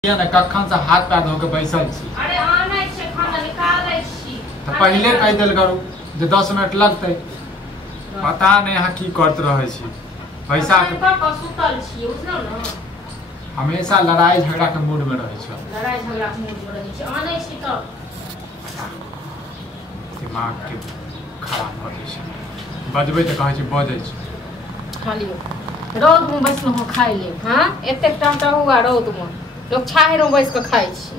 ना कखन से हाथ पैर धो के बैसल छी। अरे आनै छै खाना निकालै छी तो पहले कह दिल करू जे 10 मिनट लगते। पता नहीं यहाँ की करते रहे छी। पैसा के सुतल छी बुझलो न। हमेशा लड़ाई झगड़ा के मूड में रहे छी। लड़ाई झगड़ा के मूड में रहे छी आनै छी त दिमाग के खराब भ जाइ छै। बजबै त कहै छी बजै छी। खालियो रौद में बैसलो हो खाइ ले। हां एते टाटा हुआ रौद में लोग छाहरो बैस के खाइ छी।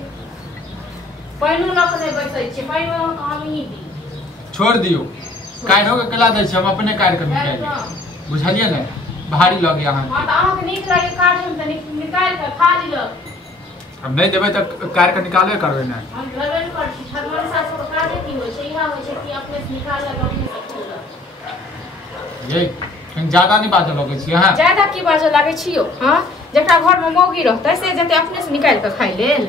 पाइनो लक नहीं बैसै छी पाइनो हम ही दी। छोड़ दियो काढ़ो के कला दै छी हम अपने काढ़ के निकाल बुझलिए न। भारी लगे अहाँ हां त अहाँ के नीक लागे काढ़ हम त निकाल के खा लियो। अब नहीं देबै त काढ़ के निकालबे करबै न। हम लेबे न कर छी हमारे साथ को काढ़े की होय छै इहा होय छै कि अपने से निकाल ले अपने से खोल ये ज्यादा नहीं बाजऽ लगे छी हां। ज्यादा की बाजऽ लागे छियो हां। जेकरा घर में मौगी रहतै से जते अपने से निकाल के खाइ लेल।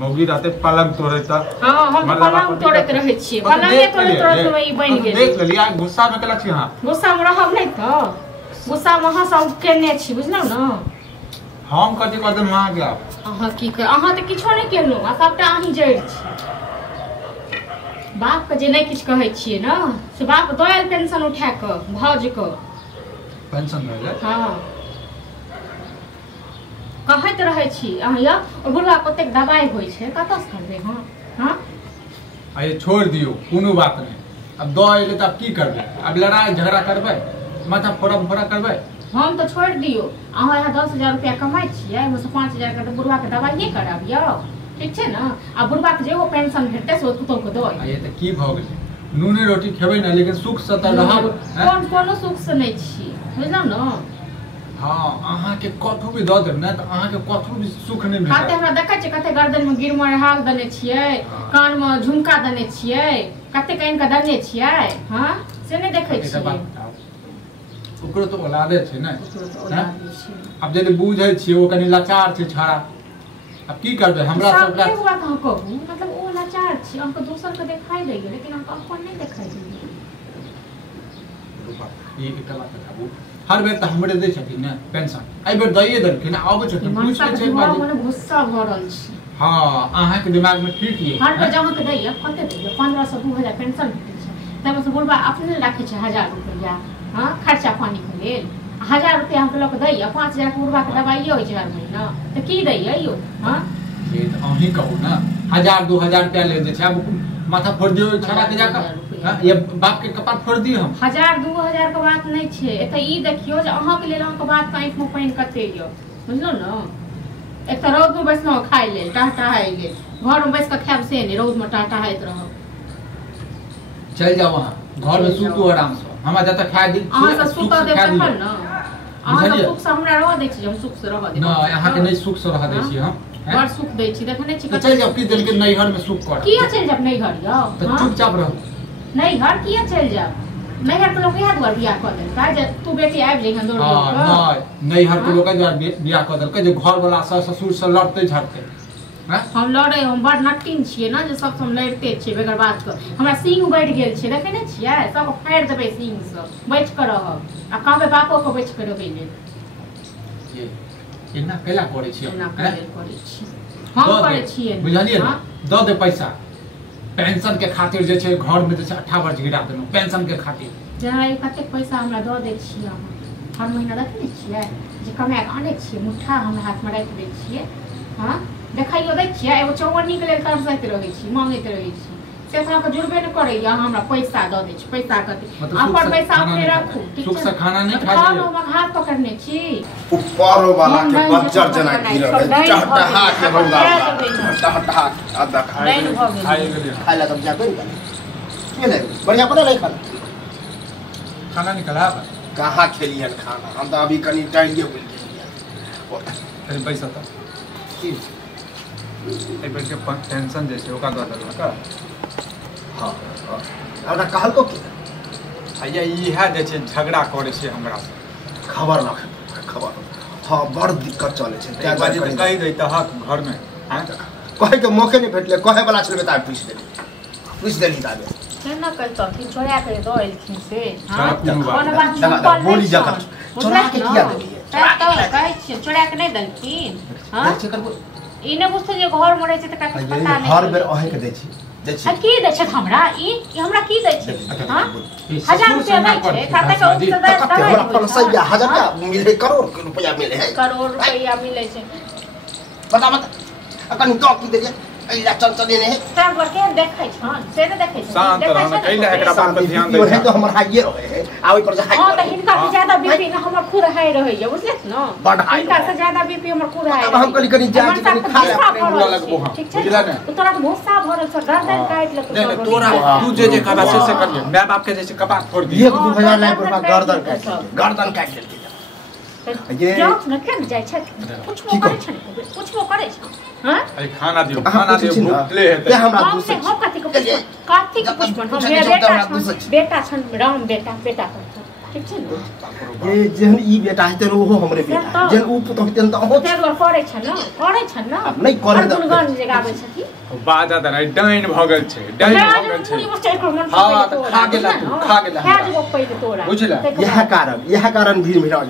मौगी रहते पलंग तोड़े त हां हम पलंग तोड़त रहे छी पलंग तोड़त में ई बन गेल। देख लेलिए गुस्सा में केला छी हां। गुस्सा में रहब नहीं त गुस्सा में हां सब केने छी बुझलौ न। हम कथि कर देन वहां गया अहाँ की कर अहाँ त किछो नहीं केलौ आ सबटा अहीं जड़ छी। बाप के जे नहीं किछ कहै छियै न से बाप दोयल पेंशन उठा के भौज के पेंशन भेलै हां कहत रहे छी अहाँ या बुढ़वा कतेक दवाई होय छै कतऽ से करबे हां हां। आये छोड़ दियो कोनो बात नहीं। अब दो एले त अब की करबे अब लड़ाई झगड़ा करबे माथा फोड़ा करबे। हम तो छोड़ दियो अहाँ यहाँ 10,000 रुपया कमाई छियै ओमे से 5,000 के बुढ़वा के दवाइए कराबियो ठीक छै न। आ बुढ़वा के जेहो पेंशन भेटतै से पुतौ के दो। आये त की भ गेलै नूने रोटी खेबै न लेकिन सुख से त रहब। कोनो सुख से नहीं छी बुझलौ न। हां अहाँ के कथु भी द देब न त अहाँ के कथु भी सुख नहीं मिलत। कते हमरा देखै छै कते गर्दन में गिरमर हाल देने छियै कान में झुमका देने छियै कते कान के देने छियै हां से नहीं देखै छियै। ओकरो तो औलादे छै न। अब यदि बुझै छियै ओ कनी लाचार छै छाड़ा अब की करबे हमरा सब ओकरा हुआ कहां कहू मतलब ओ लाचार छै हमको दोसर के देखाई दै लेकिन हमको अपन नहीं देखाई दै। ये एकला बात कहबू हर बेर त हमरे दै छथिन न पेंशन एई बेर दैए देलखिन आबै छथिन पूछ के छै बात मने गुस्सा भरल छी। हां अहाँ के दिमाग में ठीक ये हर बेर जमा के दैए कते दैए 1500 2000 पेंशन भेटै छै तब से बुढ़वा अपने राखै छै 1000 रुपया हां खर्चा पानी के लेल 1000 रुपया हम लोग दैए 5000 के बुढ़वा के दवाइए होय छै हर महीना त की दैए यो हां। ये त अहीं कहू न 1000 2000 रुपया ले दे छै अब माथा फोड़ दियो छड़ा के जाकर हां ये बाप के कपाट फोड़ दियो हम 1000 2000 के बात नहीं छै एत ई देखियो जे अहाँ के लेल अहाँ के बात आंख में पानी कते यो बुझलो न। एक त रौद में बैसलो खाइ लेल टाटाहाइ लेल घर में बैस के खाब से नहीं रौद में टाटाहाइत रहब। चल जाओ वहां घर में सुतू आराम से हमरा जत खा दी अहाँ से सुत देब तखन न अहाँ सब सुख से हमरा रह दै छी हम सुख से रह दे न अहाँ के नहीं सुख से रह दै छी हम बड़ सुख दै छी देखने छी चल जाओ की दिल के नैहर में सुख कर किया चल जाब नैहर यो त चुपचाप रहो नैहर किया चल जाब नैहर के लोग इहा द्वार बियाह क देल का जे तू बेटी आबि जइहन दौड़ हां नैहर के लोग द्वार बियाह क देल के जे घर वाला ससुर से लड़ते झड़ते हैं हम लड़े हम बड़ नट्टिन छियै न जे सब हम लड़ते छियै बेगर बात के हमरा सिंह बढ़ गेल छै देखने छियै सब फाड़ देबै सिंह से बैठ के रहब आ कहबै बापो के बैठ के रहबै ले ये एना केला करे छियै एना करे छी हम करे छियै बुझलिए न द दे पैसा पेंशन के खातिर जे छै घर में जे छै 18 वर्ष गिरा देलौ पेंशन के खातिर जेना ई कते पैसा हमरा द दै छियै अहाँ हर महीना देखने छियै जे कमाय के आनै छियै मुठ्ठा हमरा हाथ में राखि दै छियै हां देखाइयो दै छियै एगो चौवन्नी के लेल तरसैत रहै छी मांगैत रहै छी से अहाँ के जुड़बे न करैया हमरा पैसा द दै छी पैसा कते अपन पैसा अपने रखू सुख से खाना नहीं खाइ हम हाथ पकड़ने छी ऊपरो वाला के बच्चर जना गिरल टहटहा के रौदा टहटहा आधा खाए खाए ला तब जा कोई ये नहीं बढ़िया पता नहीं खाना निकला कहां खेलियन खाना हम तो अभी कनी टाइम दे बोल दिया अरे पैसा त की ए बेर के टेंशन जे छै ओका द देलक का हां हमरा कहल को की आइया इहा जे छै झगड़ा करे छै हमरा से खबर रख खबर हां बड़ दिक्कत चले छै क्या बाजी त कहि दे त हक घर में हां कहे के मौके नहीं भेटले कहे वाला छलबे त पूछ देली ताबे केना कहतो कि छोड़ा के दो एलखिन से हां कोनो बात बोली जगत छोड़ा के किया देलिए तो कहै छियै छोड़ा के नहीं देलखिन हां इने बुझते जे घर में रहे छै त का पता नहीं हर बेर अहे के दै छी आ की दै छै हमरा ई हमरा की दै छै हां 1000 रुपया दै छै खाता के उस हमरा 50,000 का मिले करोड़ रुपया मिले है करोड़ रुपया मिले छै बता अकन तो की दे ऐला चल ने है तब पर के देखै छन से ने देखै छन शांत रहना कैला एकरा बात पर ध्यान दे है तो हमर हाइए रहे आवे पर हाई हां त हिनका से ज्यादा बीपी न हमर खुद हाई रहै है बुझलिस न बढ़ाई हिनका से ज्यादा बीपी हमर खुद हाई हम कनी जांच कनी खा ले अपने मुला लगबो हां बुझला न तो तोरा भोसा भरल छ गर्दन काट ले नहीं तोरा तू जे कबा से कर ले मैं बाप के जैसे कबात फोड़ दी 1-2 लाख रुपया गर्दन काट ले ये जांच न केन जाय छै कुछो करे छै हां अरे खाना दियो भूखले है ते हमरा दूसरे हम कथि के पुष्पन हम बेटा छन राम बेटा ठीक छै न ये जहन ई बेटा है त ओहो हमरे बेटा जहन ऊ पुत होतन त ओहो तेर करे छन न अब नहीं करे त गुणगान जगाबै छथि बाजा त नहीं डाइन भगल छै हां त खा गेला खा जेबो पहिले तोरा बुझला यह कारण भीड़ मिला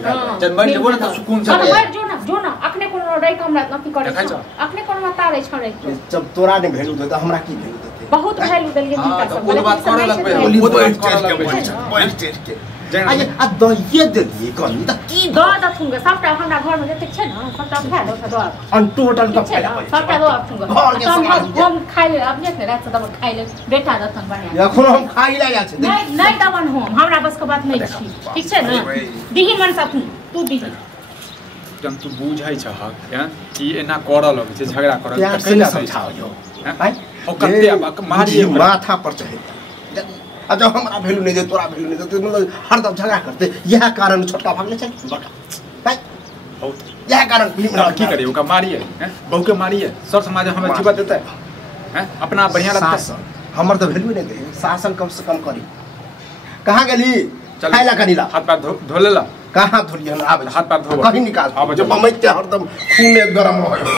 जन मर जेबो न त सुकून से जो ना अपने को रही हमरा नथि करे अपने को तारे छड़े जब तोरा ने भेलू त हमरा की भेलू देते बहुत भेलू देलिए हिनका सब वो बात करे लगबे वो तो स्टेज के आये आ द ये दे दिए कनी त की द थुंगा सबटा हमरा घर में जते छै न सबटा खा दो द अन टोटल कप खाइला सबटा दो थुंगा हम खाइ ले अपने से रात तब खाइ ले बेटा दतन बढ़िया एखन हम खाइ ले जाय छै नहीं दबन हम हमरा बस के बात नहीं छी ठीक छै न दिही मन सा तू दिही जब तू बुझाई छ हां कि एना कर लग छै झगड़ा कर त कैसे समझाओ यो हां ओ कते मारी माथा पर चढ़े अच्छा हमरा वैल्यू नहीं दे तोरा वैल्यू नहीं दे मतलब हरदम झगड़ा करते यह कारण छोटका भागले छै बड़का भाई यह कारण की करे ओका मारिए हैं बहु के मारिए सर समाज हमें जीवा देता है हैं अपना बढ़िया लगता है हमर तो वैल्यू नहीं दे शासन कम से कम करी कहां गेली खाइला कनीला हाथ पैर धो लेला कहां धोली हम आबे हाथ पैर धो कहीं निकाल जब हमते हरदम खून गरम रहे